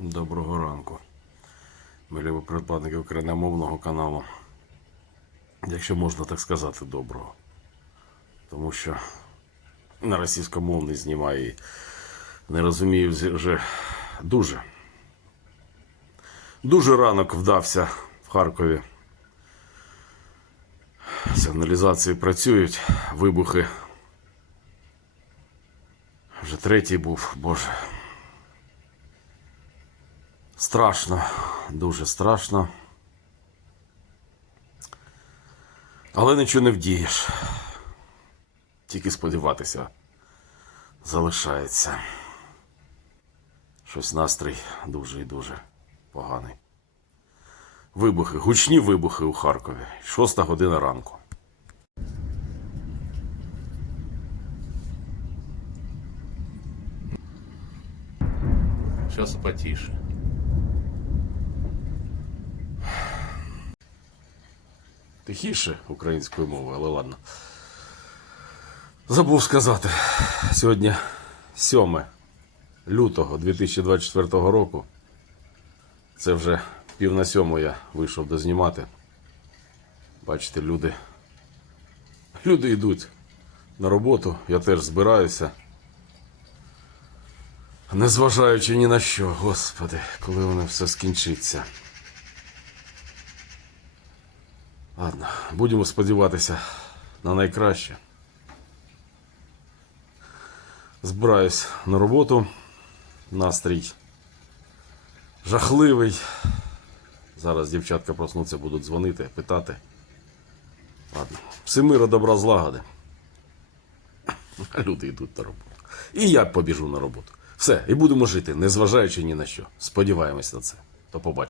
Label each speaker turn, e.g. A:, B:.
A: Доброго ранку. Милі придбанники україномовного каналу. Якщо можна так сказати, доброго. Тому що на російськомовний знімаю і не розумію вже дуже. Дуже ранок вдався в Харкові. Сигналізації працюють, вибухи. Вже третій був, боже. Страшно, дуже страшно. Але нічого не вдієш. Тільки сподіватися залишається. Щось настрій дуже і дуже поганий. Вибухи, гучні вибухи у Харкові. Шоста година ранку.
B: Сейчас потише.
A: Тихіше українською мовою, але ладно. Забув сказати. Сьогодні 7 лютого 2024 року. Це вже пів на сьому я вийшов дознімати. Бачите, люди. Люди йдуть на роботу, я теж збираюся. Незважаючи ні на що, господи, коли воно все скінчиться. Ладно, будемо сподіватися на найкраще. Збираюсь на роботу. Настрій жахливий. Зараз дівчатка проснуться, будуть дзвонити, питати. Ладно. Всі мира, добра, злагоди. Люди йдуть на роботу. І я побіжу на роботу. Все, і будемо жити, незважаючи ні на що. Сподіваємось на це. До побачення.